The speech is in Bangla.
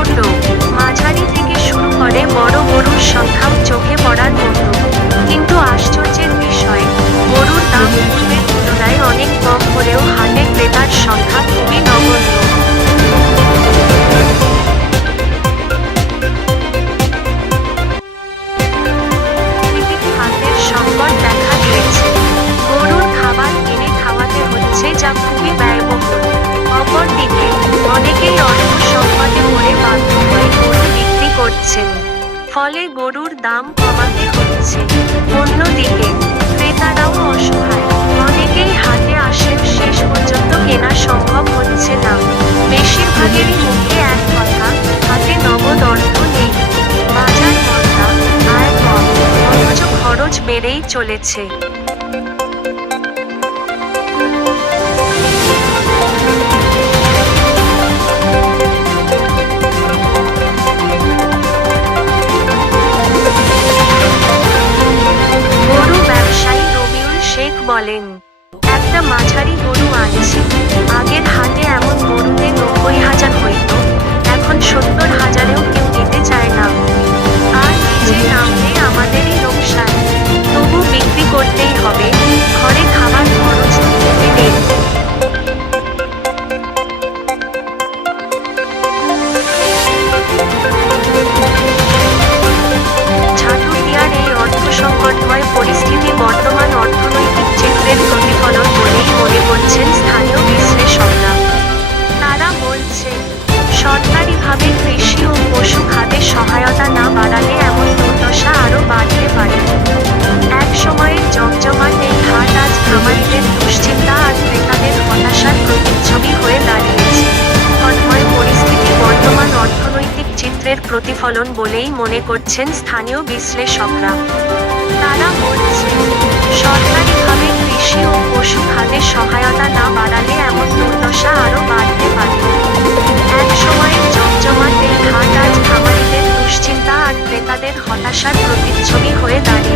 ছোট, মাঝারি থেকে শুরু করে বড় গরুর সংখ্যাও চোখে পড়ার মতো। কিন্তু আশ্চর্যের বিষয়, গরুর দাম পূর্বের তুলনায় অনেক কম হলেও হাটে ক্রেতার সংখ্যা খুবই নগণ্য। খাদ্যের সংকট দেখা দিয়েছে। গরুর খাবার কিনে খাওয়াতে হচ্ছে, যা খুবই ব্যয়বহুল। অপরদিকে অনেকেই অর্থ সংকটে পড়ে বাধ্য হয়ে গরু বিক্রি করছেন, ফলে গরুর দাম কমাতে হচ্ছে। অন্যদিকে ক্রেতারাও অসহায়, অনেকেই হাটে আসেও শেষ পর্যন্ত কেনা সম্ভব হচ্ছে না। বেশিরভাগেরই মুখে এক কথা, হাতে নগদ অর্থ নেই। বাজার মন্দা, আয় কম, অথচ খরচ বেড়েই চলেছে। গরু ব্যবসায়ী রবিউল শেখ বলেন, একটা মাঝারি গরু আনছি। আগের হাটে এমন গরুতে 90,000 হইত, এখন 70,000-এও কেউ নিতে চায় না। আর নিচে নামলে আমাদেরই লোকসান। তবু বিক্রি করতেই হবে, ঘরে খাবার খরচ তুলতে নেই। ছাটুরিয়ার এই অর্থসংকটময় পরিস্থিতি বর্তমান অর্থনৈতিক চিত্রের প্রতিফলন বলেই মনে করছেন স্থানীয় বিশ্লেষকরা। তারা বলছেন, সরকারিভাবে কৃষি ও পশু খাতে সহায়তা না বাড়ালে এমন দুর্দশা আরও বাড়তে পারে। এক সময়ের জমজমাট এই হাট আজ খামারিদের দুশ্চিন্তা আর ক্রেতাদের হতাশার প্রতিচ্ছবি হয়ে দাঁড়িয়েছে। সংকটময় পরিস্থিতি বর্তমান অর্থনৈতিক চিত্রের প্রতিফলন বলেই মনে করছেন স্থানীয় বিশ্লেষকরা। তারা বলছেন, সরকারিভাবে কৃষি ও পশু খাতে সহায়তা না বাড়ালে এমন দুর্দশা আরও বাড়তে পারে। এক সময়ের জমজমাট এই হাট আজ খামারিদের দুশ্চিন্তা আর ক্রেতাদের হতাশার প্রতিচ্ছবি হয়ে দাঁড়িয়েছে।